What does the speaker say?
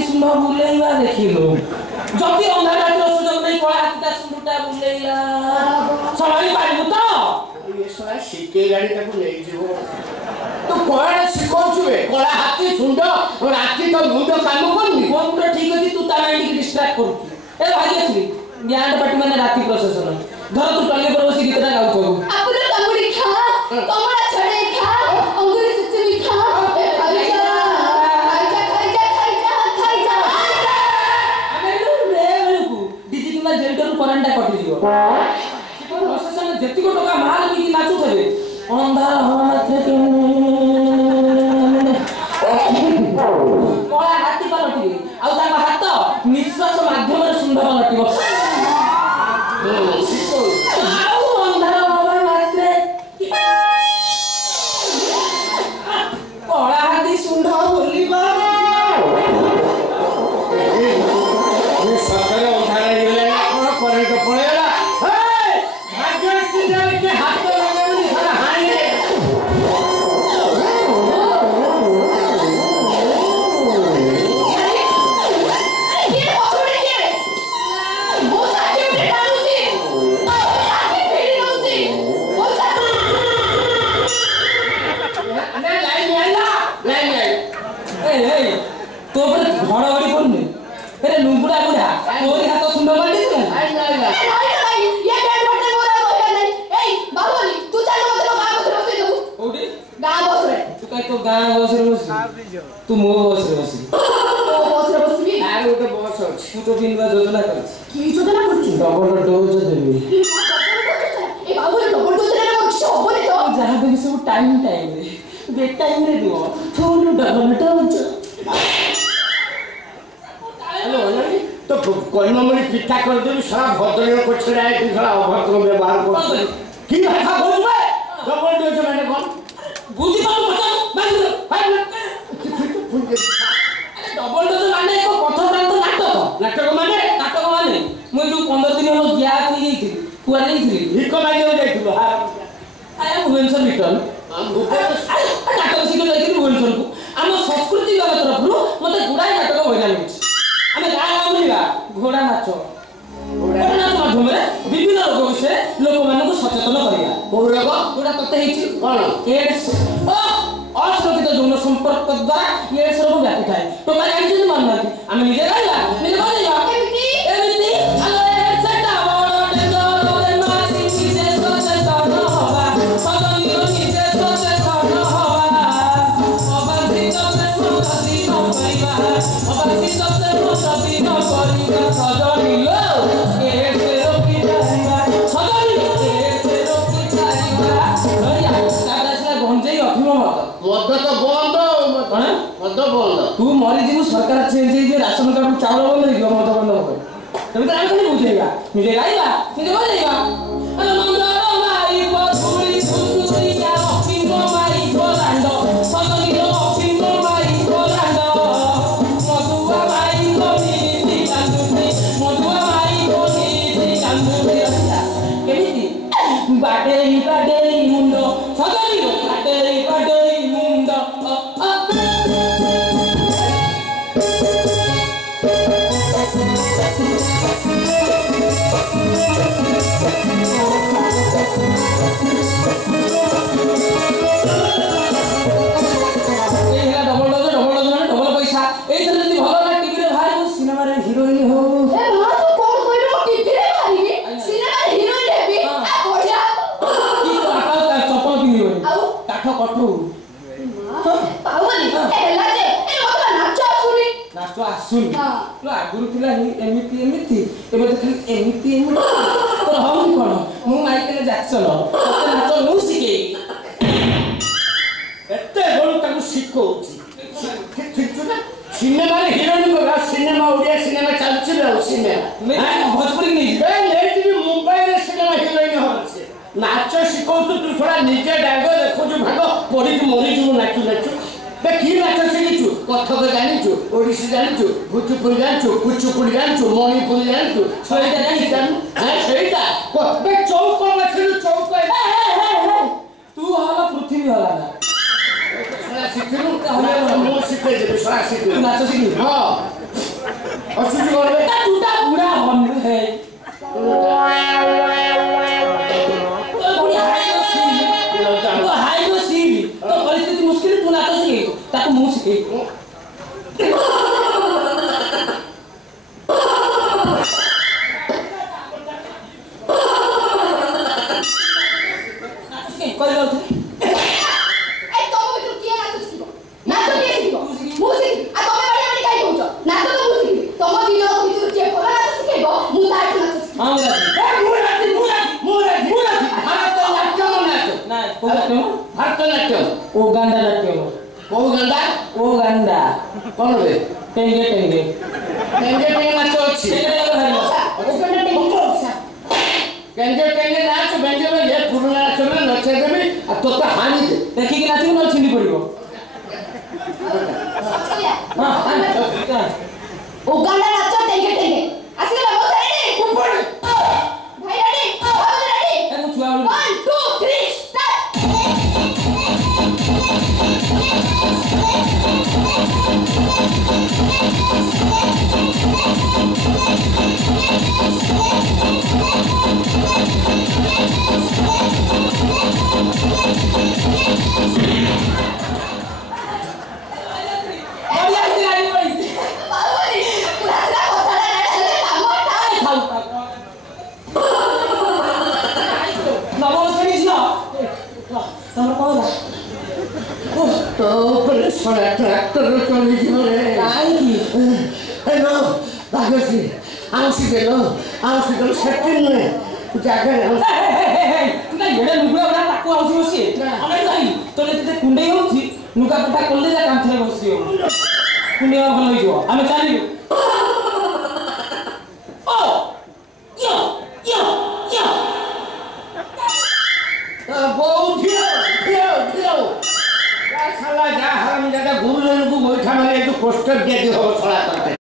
हाथी सुंड बुलेइबा देखिलो जति अंधार रात सुजग नहीं कला हाथीटा सुंडटा बुलेइला सवारी पाइबु तो ये सारा शिके गाड़ी ताको ले जीवो तो कोण सिखौछु बे कला हाथी सुंड राती तो मुंड काम करनी फोन तो ठीक अछि तू तारा इंडी डिस्ट्रैक्ट करू ए भाई असली ज्ञान पार्टी माने राती प्रोसेसन धर तू टले पर बसी गीतटा गाउथो आपन तंगुड़ी खा कमरा छड़े खा अंगुरी चिचली खा करंटा कटि दियो प्रशासन जेति को टका माल भी नाचु थबे अंधार हवा मात्रे के कोला हाथी पलटि आ ताका हाथ निश्वास माध्यम रे सुंदर लटिबो आउ अंधार हवा मात्रे कोला हाथी सुंदर बोलिबा ये सरकार अंधार गेले करंट पळेला हे भाग्य की जाने के हाथ में लगावली सारा हाई रे ये पछोड़े के वो साथी उठे डालुची साथी फेरी रहउची वो साथी अरे लाइन ए तो पर घड़घड़ी कोन अरे लुंगुड़ा बुढ़ा तोरी हाथ सुंदर मार दे नहीं ये डेढ़ घंटे मोरा होया नहीं ए बाबूली तू चल मत गांव बस रे तू ओडी गांव बस रे तू कह तो गांव बस रे बस तू मो बस रे बस ओ बस रे बसबी आर ओटे बस अछि तू तो बिनवा योजना कर की योजना करछि डबल डोज देबी ए बाबूली डबल डोज रे मत होबनी तो जहां देबी सब टाइम रे बेट टाइम रे दियो फोन डबल डोज हेलो तो कोई नंबर पिटा कर दे सारा भद्र को छड़ाए कि सारा अभद्र व्यवहार कर की भाषा बोलबे डबल डोज माने कोन बुझी पाऊ बचा मार डबल डोज माने एक पथप्रांत नाटक माने मु जो 15 दिन हो गया थी कुआ नहीं थी हिक मागे जाइतलो आया भुवनेश्वर रिटर्न हम भुवनेश्वर नाटक सिख जाइतली भुवनेश्वर को हम संस्कृति विभाग तरफ मते गुडाई नाटक होइला मिछ आमे गाँव बुलिबा घोड़ा नाच माध्यम विभिन्न रोग विषय लोक मान सचेतन करिया रोग गोटा तते हिची कोन एड्स असंगठित यौन संपर्क द्वारा एड्स रोग व्यापी थाए तो माने आइजन माननाती आमे निजे गाइला निजे बजाइबा एमिति हेलो एड्स डाबल डेंजर रे मासी निजे सचेतन हवा सजनी निजे सचेतन हवा अबाधित से संगति न करिबा अबाधित से संगति न करिबा सजनी लो एड्स रोकी जाइबा सजनी एड्स रोकी जाइबा धरिया कादासला गंजेई अफिम मद तो बंद मद बंद तू मरी जीव सरकार चेंज हे राशन कार्ड चावल बंद हे मद बंद हो तबे तो आमे बुझेगा निजे गाइबा निजे बजाइबा अरे मंगल माई पथुरी सुसुरी या अफिम माई गोलांड सजनी लो अफिम माई गोलांड मधुआ माई कोनी कांदुती मधुआ माई कोनी कांदुती केमिति बाडे मुंडो सजनी लो बाडे मुंडो डबल पैसा ए जल्दी भलो ना टीवी रे भाई सिनेमा रे हीरोइन हो ए मां तू कोन कइरो टीवी रे भाई सिनेमा रे हीरोइन हेबी आ बढ़िया की काटा चप्पल पिनियो आउ काठ कटरू पावली ए हेला जे ए मत नाच आसुनी लो आगुरु थिला एमिति एबे तो खाली एमिति तो हम कोन मु माइकल जैक्सन तते नाच मु सिके एते बडू ताकू शिखौची ठीक छु ना सिनेमा रे हीरोइन को सिनेमा ओडिया सिनेमा चलछि रे सिनेमा भोजपुरी नहीं ए लेटी मुंबई रे सिनेमा हीरोइन होছে नाच शिखौछु तू थोड़ा निजे डांग देखु भाग पड़ी मरी जु नाचु बे की नाच शिखिछु कथक जानिछु ओडिसी जानिछु भूतपुरी जानिछु कुचुपुड़ी जानिछु मणिपुरी जानिछु सेटा जानिछु हां सेटा बे चौक नाचलु चौक तू हला पृथ्वी हला ना शिखिनु मो शिखे देबे सारा शिखिनु नाच शिखि हां ଅସୁଛି କରିବେ ଟୁଟା ବୁଢା ହନ ହେ ହାଇ ସିଲ୍ ତ ପରିସ୍ଥିତି ମୁସ୍କିଲ ତୁ ନାଚ ଶିଖେଇ ତାକୁ ମୁଁ ଶିଖେଇ ଭାରତନାଟ୍ୟମ ଓଗାଣ୍ଡା ନାଟ୍ୟମ କୋଉ ଗଣ୍ଡା ଓଗାଣ୍ଡା କଣ ବେ ଟେଙ୍ଗେ ଟେଙ୍ଗେ ଟେଙ୍ଗେ ଟେଙ୍ଗେ ନାଚ ଅଛି ଟେଙ୍ଗେ ଟେଙ୍ଗେ ନାଚ ବେଙ୍ଗେ ଏ ପୁରୁଣା ନାଚ ନା ନଚେଇ ଦେବି ଆଉ ତୋତେ ହାଣି ଦେ ଦେଖିକି ନାଚିବୁ ନହେଲେ ଛିଣ୍ଡି ପଡିବ ଓଗାଣ୍ଡା ନାଚ ଟେଙ୍ଗେ ଟେଙ୍ଗେ ଆସିଗଲା ମୋ ରେଡି ଉପରେ ଭାଇ ରେଡି ବାବୁ ରେଡି ମୁଁ ଛୁଆ 1 2 3 ଷ୍ଟାର୍ଟ ବାବୁଲି ପୁରା ସେଟା କଥାଟା ରେଡି କାମଟା ନବମ ଶ୍ରେଣୀ ଝିଅ ତମର କଣ ହେଲା ତ ଉପରେ ଶଳା ଟ୍ରାକ୍ଟର ଚଳିଯିବ ରେ କାହିଁକି ହେଲୋ ଭାଗସି ଆଉସି ଦେଲ ସେଠି ନୁହେଁ ଜାଗାରେ ତୁ ତା ଏଡେ ଲୁଗା ଗୁଡା ତାକୁ ଆଉସି ବସି ଆମେ କାହିଁ ତୋର ଯେତେ କୁଣ୍ଡେଇ ହଉଛି ଲୁଗା ପଟା କଲେ ଯା କାନ୍ଥରେ ବସିବ କୁଣ୍ଡେଇ ଭଲ ହେଇଯିବ ଆମେ ଚାଲିବୁ ଓ ୟ ୟ ୟ ବୋଉ ଝିଅ ଯା ହାରାମ ଜାଗା ଗୁରୁଜନକୁ ଗୋଇଠା ମାରି ଏଠୁ ପୋଷ୍ଟର ଦିଆଦି ହବ ଶଳା